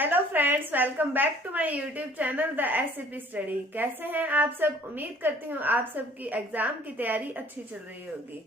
Hello friends, welcome back to my YouTube channel the SCP study. कैसे हैं आप सब? उम्मीद करती हूँ आप सबकी एग्जाम की तैयारी अच्छी चल रही होगी।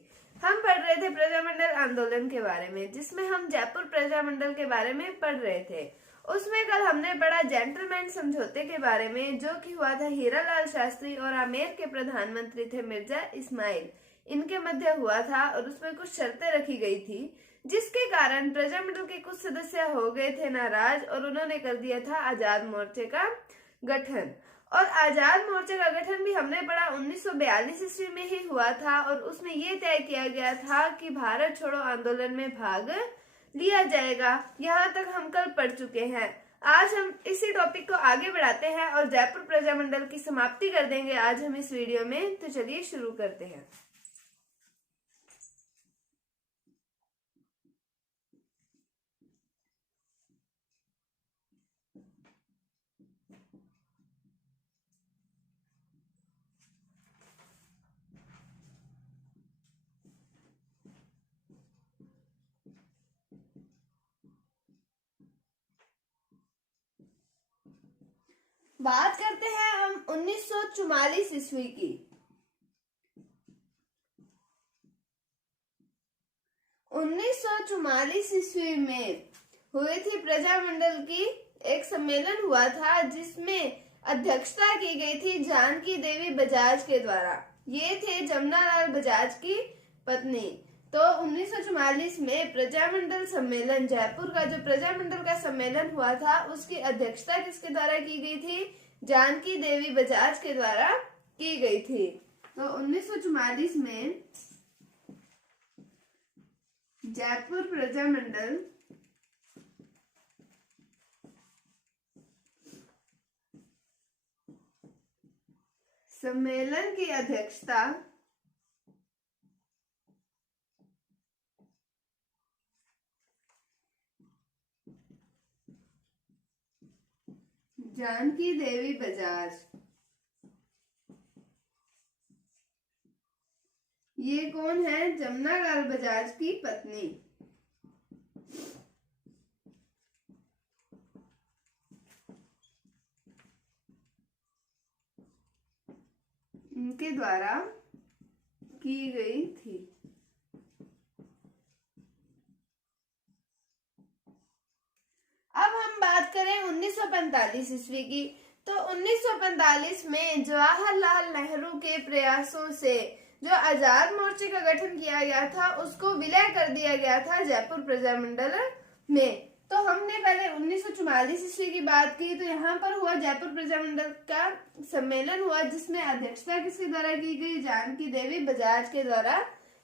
हम पढ़ रहे थे प्रजामंडल आंदोलन के बारे में, जिसमें हम जयपुर प्रजामंडल के बारे में पढ़ रहे थे। उसमें कल हमने पढ़ा जेंटलमैन समझौते के बारे में, जो कि हुआ था हीरालाल शास्त्री और आमेर के प्रधानमंत्री थे मिर्जा इस्माइल, इनके मध्य हुआ था। और उसमें कुछ शर्तें रखी गई थी, जिसके कारण प्रजामंडल के कुछ सदस्य हो गए थे नाराज और उन्होंने कर दिया था आजाद मोर्चे का गठन। और आजाद मोर्चे का गठन भी हमने पढ़ा 1942 ईस्वी में ही हुआ था। और उसमें ये तय किया गया था कि भारत छोड़ो आंदोलन में भाग लिया जाएगा। यहाँ तक हम कल पढ़ चुके हैं। आज हम इसी टॉपिक को आगे बढ़ाते हैं और जयपुर प्रजामंडल की समाप्ति कर देंगे आज हम इस वीडियो में। तो चलिए शुरू करते हैं। बात करते हैं हम 1944 ईस्वी की। 1944 ईस्वी में हुई थी प्रजामंडल की एक सम्मेलन हुआ था, जिसमें अध्यक्षता की गई थी जानकी देवी बजाज के द्वारा। ये थे जमनालाल बजाज की पत्नी। तो 1944 में प्रजामंडल सम्मेलन, जयपुर का जो प्रजामंडल का सम्मेलन हुआ था, उसकी अध्यक्षता किसके द्वारा की गई थी? जानकी देवी बजाज के द्वारा की गई थी। तो 1944 में जयपुर प्रजामंडल सम्मेलन की अध्यक्षता जानकी देवी बजाज, ये कौन है? जमनालाल बजाज की पत्नी। इनके द्वारा की गई थी। अब हम बात करें 1945 ईस्वी की। तो 1945 में जवाहरलाल नेहरू के प्रयासों से जो आजाद मोर्चे का गठन किया गया था, उसको विलय कर दिया गया था जयपुर प्रजामंडल में। तो हमने पहले 1944 ईस्वी की बात की। तो यहाँ पर हुआ जयपुर प्रजामंडल का सम्मेलन हुआ, जिसमें अध्यक्षता किसके द्वारा की गई? जानकी देवी बजाज के द्वारा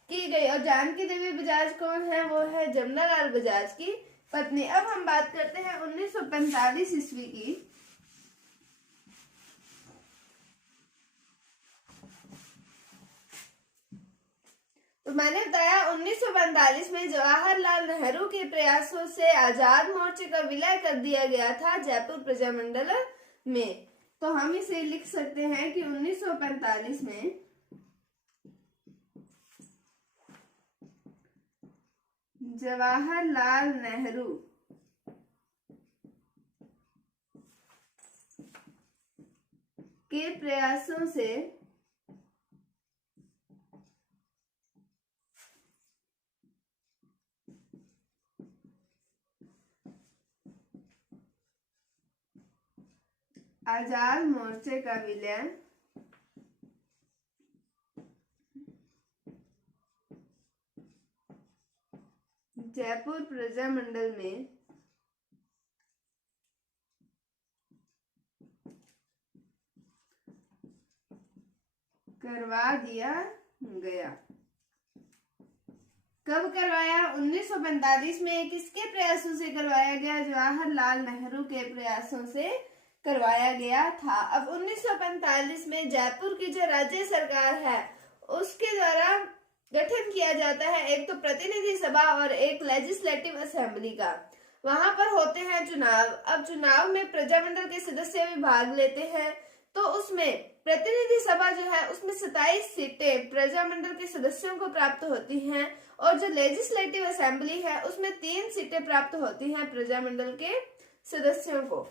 की गई। और जानकी देवी बजाज कौन है? वो है जमनालाल बजाज की पत्नी। अब हम बात करते हैं 1945 ईस्वी की। तो मैंने बताया 1945 में जवाहरलाल नेहरू के प्रयासों से आजाद मोर्चे का विलय कर दिया गया था जयपुर प्रजामंडल में। तो हम इसे लिख सकते हैं कि 1945 में जवाहरलाल नेहरू के प्रयासों से आजाद मोर्चे का विलय जयपुर प्रजामंडल में करवा दिया गया। कब करवाया? 1945 में। किसके प्रयासों से करवाया गया? जवाहरलाल नेहरू के प्रयासों से करवाया गया था। अब 1945 में जयपुर की जो राज्य सरकार है, उसके द्वारा गठन किया जाता है एक तो प्रतिनिधि सभा और एक लेजिस्लेटिव असेंबली का। वहां पर होते हैं चुनाव। अब चुनाव में प्रजामंडल के सदस्य भी भाग लेते हैं। तो उसमें प्रतिनिधि सभा जो है, उसमें 27 सीटें प्रजामंडल के सदस्यों को प्राप्त होती हैं और जो लेजिस्लेटिव असेंबली है, उसमें 3 सीटें प्राप्त होती हैं प्रजामंडल के सदस्यों को।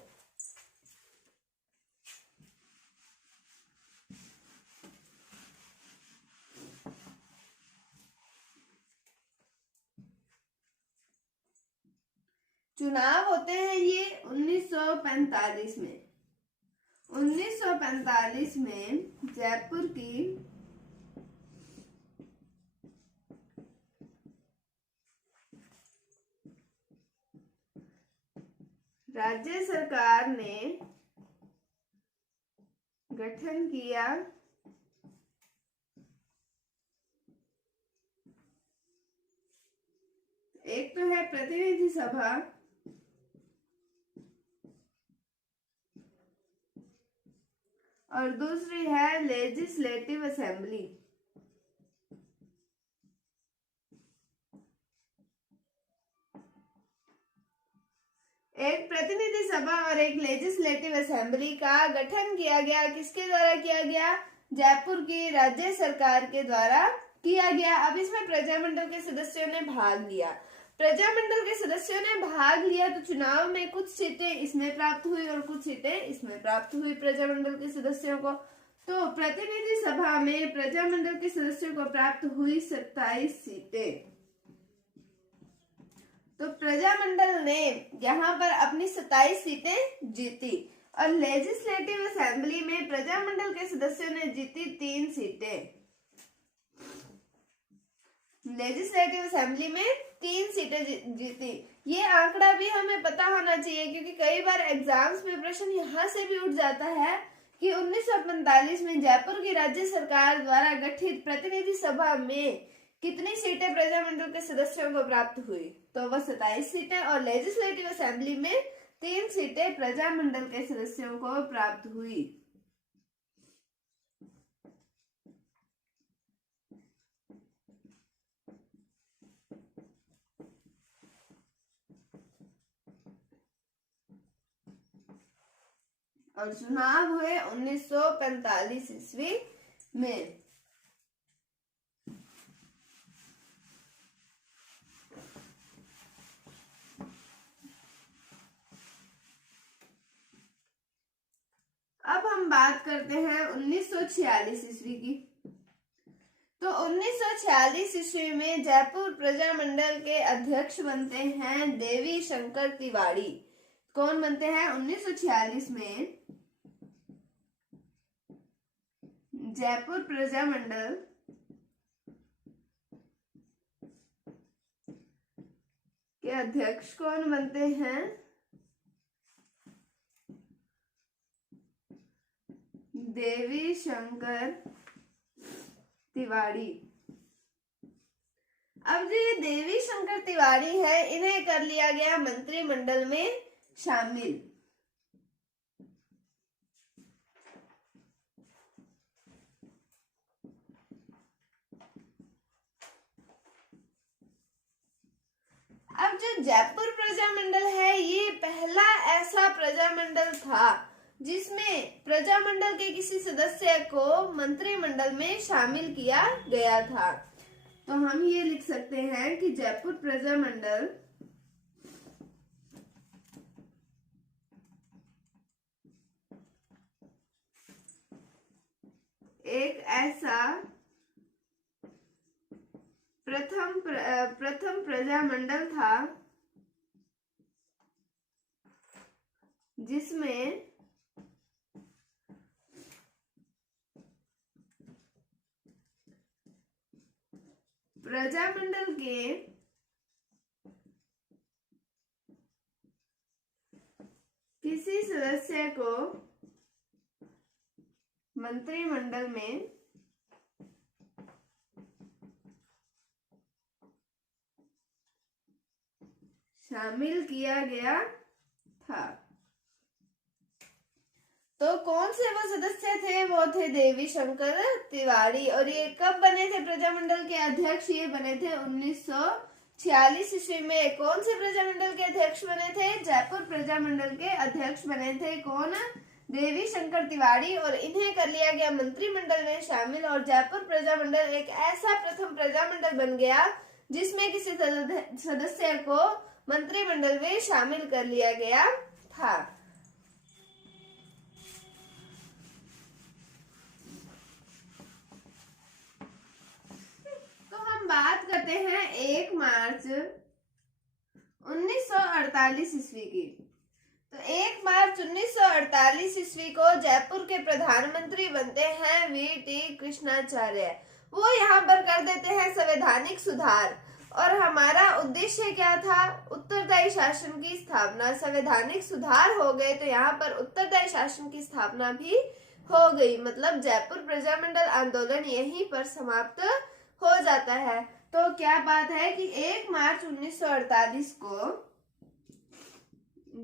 चुनाव होते हैं ये 1945 में। 1945 में जयपुर की राज्य सरकार ने गठन किया एक तो है प्रतिनिधि सभा और दूसरी है लेजिस्लेटिव असेंबली। एक प्रतिनिधि सभा और एक लेजिस्लेटिव असेंबली का गठन किया गया। किसके द्वारा किया गया? जयपुर की राज्य सरकार के द्वारा किया गया। अब इसमें प्रजामंडल के सदस्यों ने भाग लिया। प्रजामंडल के सदस्यों ने भाग लिया तो चुनाव में कुछ सीटें इसमें प्राप्त हुई और कुछ सीटें इसमें प्राप्त हुई प्रजामंडल के सदस्यों को। तो प्रतिनिधि सभा में प्रजामंडल के सदस्यों को प्राप्त हुई 27 सीटें। तो प्रजामंडल ने यहाँ पर अपनी 27 सीटें जीती और लेजिस्लेटिव असेंबली में प्रजामंडल के सदस्यों ने जीती 3 सीटें। लेजिस्लेटिव असेंबली में 3 सीटें जीती। ये आंकड़ा भी हमें पता होना चाहिए क्योंकि कई बार एग्जाम्स में प्रश्न यहाँ से भी उठ जाता है कि 1945 में जयपुर की राज्य सरकार द्वारा गठित प्रतिनिधि सभा में कितनी सीटें प्रजामंडल के सदस्यों को प्राप्त हुई। तो वह 27 सीटें और लेजिस्लेटिव असेंबली में 3 सीटें प्रजामंडल के सदस्यों को प्राप्त हुई। और चुनाव हुए 1945 ईस्वी में। अब हम बात करते हैं 1946 ईस्वी की। तो 1946 ईस्वी में जयपुर प्रजामंडल के अध्यक्ष बनते हैं देवी शंकर तिवारी। कौन बनते हैं? 1946 में जयपुर प्रजामंडल के अध्यक्ष कौन बनते हैं? देवी शंकर तिवारी। अब जो ये देवी शंकर तिवारी है इन्हें कर लिया गया मंत्रिमंडल में शामिल। अब जो जयपुर प्रजामंडल है ये पहला ऐसा प्रजामंडल था जिसमें प्रजामंडल के किसी सदस्य को मंत्रिमंडल में शामिल किया गया था। तो हम ये लिख सकते हैं कि जयपुर प्रजामंडल एक ऐसा प्रथम प्रजामंडल था जिसमें प्रजामंडल के किसी सदस्य को मंत्रिमंडल में शामिल किया गया था। तो कौन से वो सदस्य थे? वो थे देवी शंकर तिवारी। और ये कब बने थे प्रजामंडल के अध्यक्ष? ये बने थे 1946 ईस्वी में। कौन से प्रजामंडल के अध्यक्ष बने थे? जयपुर प्रजामंडल के अध्यक्ष बने थे कौन? देवी शंकर तिवारी। और इन्हें कर लिया गया मंत्रिमंडल में शामिल। और जयपुर प्रजामंडल एक ऐसा प्रथम प्रजामंडल बन गया जिसमें किसी सदस्य को मंत्रिमंडल में शामिल कर लिया गया था। तो हम बात करते हैं 1 मार्च 1948 ईस्वी की। तो 1 मार्च 1948 ईस्वी को जयपुर के प्रधानमंत्री बनते हैं वी.टी. कृष्णाचार्य। वो यहाँ पर कर देते हैं संवैधानिक सुधार, और हमारा उद्देश्य क्या था? उत्तरदायी शासन की स्थापना। संवैधानिक सुधार हो गए तो यहाँ पर उत्तरदायी शासन की स्थापना भी हो गई, मतलब जयपुर प्रजामंडल आंदोलन यहीं पर समाप्त हो जाता है। तो क्या बात है कि 1 मार्च 1948 को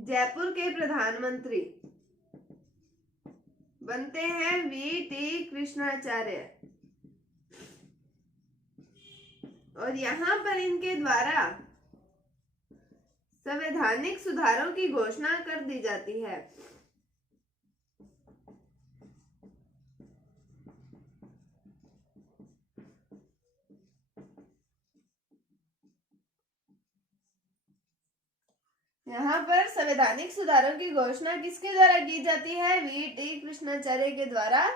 जयपुर के प्रधानमंत्री बनते हैं वी.टी. कृष्णाचार्य, और यहाँ पर इनके द्वारा संवैधानिक सुधारों की घोषणा कर दी जाती है। यहाँ पर संवैधानिक सुधारों की घोषणा किसके द्वारा की जाती है? वी.टी. कृष्णाचार्य के द्वारा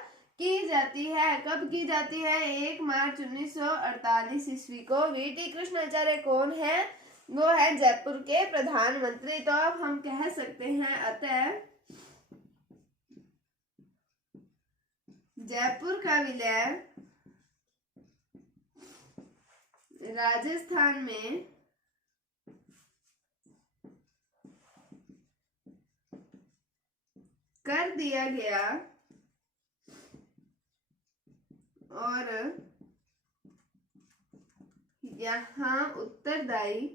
की जाती है। कब की जाती है? 1 मार्च 1948 ईस्वी को। वी.टी. कृष्णाचार्य कौन है? वो है जयपुर के प्रधानमंत्री। तो अब हम कह सकते हैं अतः जयपुर का विलय राजस्थान में कर दिया गया, और यहाँ उत्तरदायी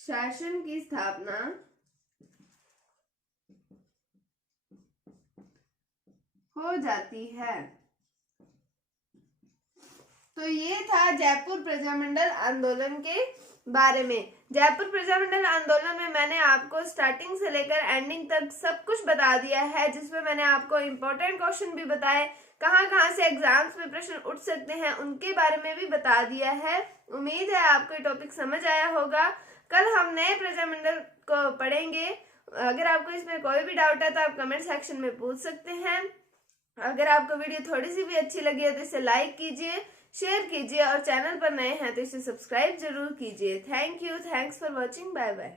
शासन की स्थापना हो जाती है। तो ये था जयपुर प्रजामंडल आंदोलन के बारे में। जयपुर प्रजामंडल आंदोलन में मैंने आपको स्टार्टिंग से लेकर एंडिंग तक सब कुछ बता दिया है, जिसमें मैंने आपको इम्पोर्टेंट क्वेश्चन भी बताए, कहाँ से एग्जाम्स में प्रश्न उठ सकते हैं उनके बारे में भी बता दिया है। उम्मीद है आपको ये टॉपिक समझ आया होगा। कल हम नए प्रजामंडल को पढ़ेंगे। अगर आपको इसमें कोई भी डाउट है तो आप कमेंट सेक्शन में पूछ सकते हैं। अगर आपको वीडियो थोड़ी सी भी अच्छी लगी है तो इसे लाइक कीजिए, शेयर कीजिए, और चैनल पर नए हैं तो इसे सब्सक्राइब जरूर कीजिए। Thank you, thanks for watching, bye bye.